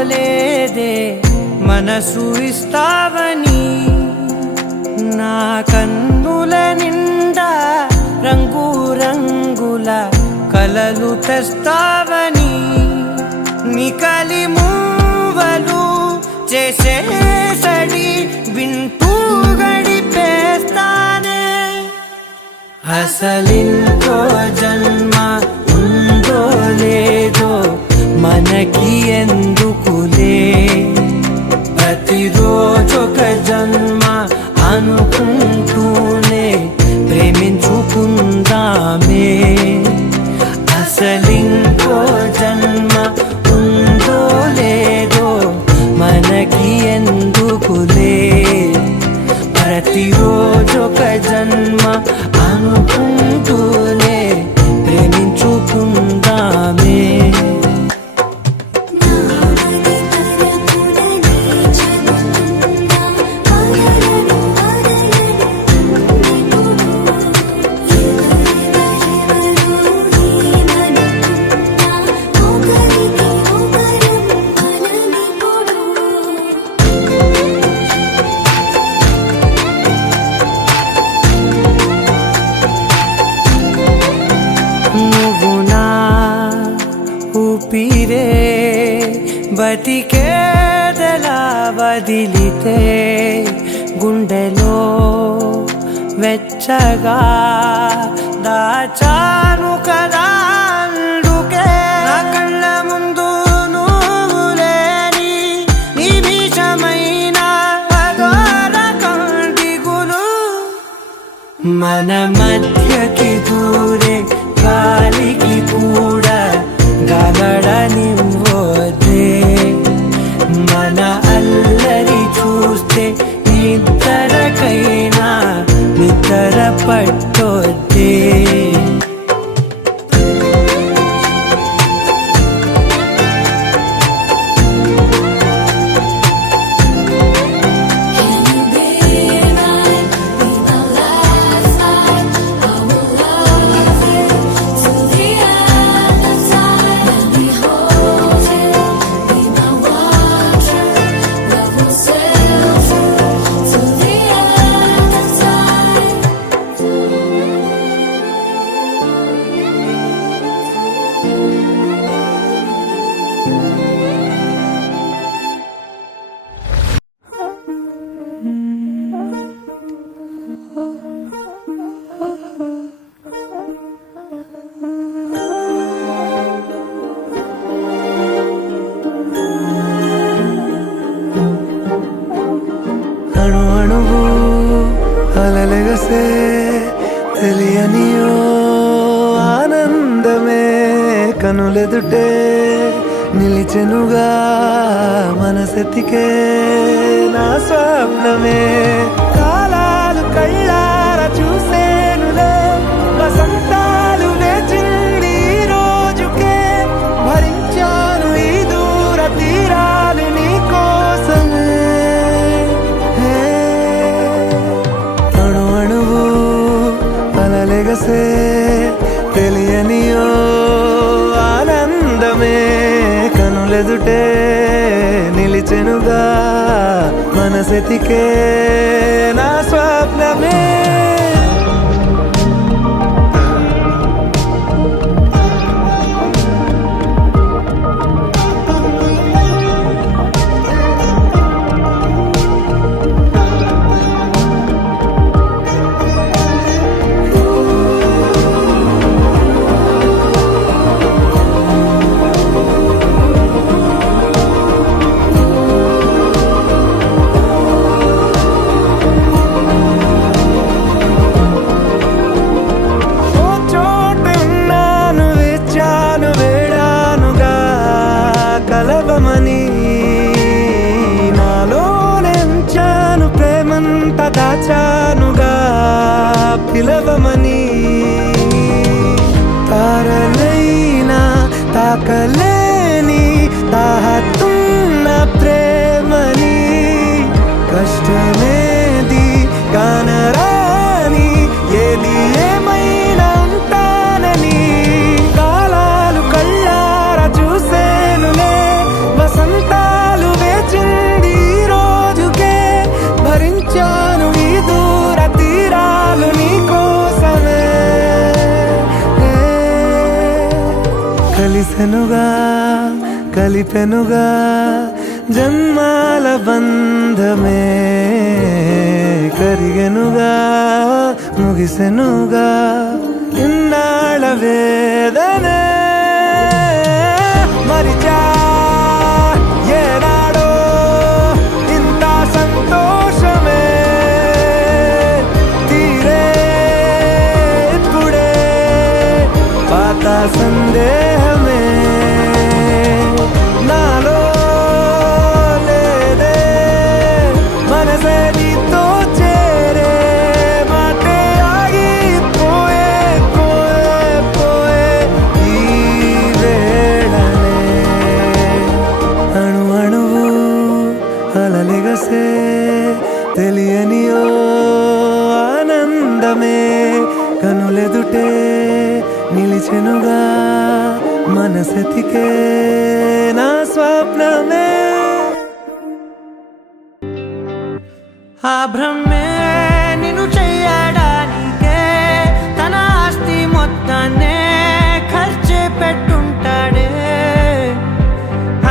అనుకోలేదే మనసు ఇస్తావని నా కన్నుల నిండా రంగు రంగుల కలలు తెస్తావని నికలి మూవలు చేసేసడి వింటూ గడిపేస్తానే అసలింకో జన్మ ఉందో లేదో మనకి ఎందుకులే ప్రతిరోజొక జన్మ అనుకుంటూనే ప్రేమించుకుందామే అసలింకో జన్మ ఉందో లేదో మనకి ఎందుకులే ప్రతిరోజొక జన్మ అనుకుంటూనే ప్రేమించుకుందామే ఊపిరే బతికేదలా వదిలితే గుండెలో వెచ్చగా దాచాను కదా అందుకే నా కళ్ళ ముందు నువ్వు లేని నిమిషమైన అఘోర కంటిగులు మన మధ్యకి దూరే గాలికి కూడా గలడనివ్వదే మన అల్లరి చూస్తే నిద్రకైనా నిద్ర పట్టొద్దే అణు అణువు అలలెగసే తెలియనియో ఆనందమే కనులెదుటే నిలిచెనుగా మనసెతికే నా స్వప్నమే కాలాలు కళ్ళార చూసేనులే వసంతాలు వేచింది రోజుకే భరించాను ఈ దూర తీరాలు నీ కోసమే అలలెగసే తెలియనియో ఆనందమే కనులెదుటే నిలిచెనుగా మనసెతికే నా స్వప్నమే నాలోనెంచాను ప్రేమంత దాచానుగా పిలవమని తారలైనా తాకలేని తాహతున్న ప్రేమని కష్టమేది కానరాని ఏది ఏమైనా ఉంటానని కాలాలు కళ్ళార చూసేనులే వసంత కలిసెనుగా కలిపెనుగా జన్మాల బంధమే కరిగెనుగా ముగిసెనుగా ఇన్నాళ్ళ వేదనే మరిచా ఏనాడో ఇంత సంతోషమే తీరే ఇప్పుడే పాత సందేహమే నాలో లేదే మనసే నీతో చేరే మాటే ఆగిపోయే పోయే పోయే ఈ వేళనే అణు అణువు అలలిగసే తెలియని ఓ ఆనందమే కనులెదుటే నిలిచెనుగా మనసెతికే నా స్వప్నమే ఆ భ్రమే నిన్ను చెయ్యడానికే తన ఆస్తి మొత్తాన్నే ఖర్చు పెట్టుంటాడే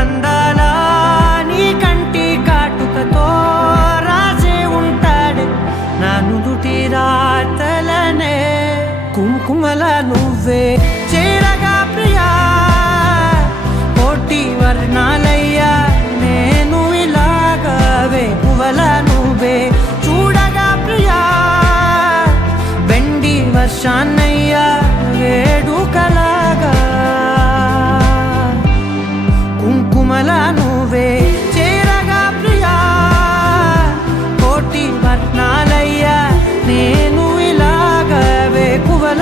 అందాల నీ కంటి కాటుకతో రాసే ఉంటాడే నా నుదుటి రాతలనే కుంకుమల నువ్వే చేరగా ప్రియా కోటి వర్ణాలయ్యా నేను ఇలాగవే పువ్వల నువ్వే చూడగా ప్రియా వెండి వర్షాన్నయ్యా వేడుకలాగా కుంకుమల నువ్వే చేరగా ప్రియా కోటి వర్ణాలయ్యా నేను ఇలాగవే పువ్వల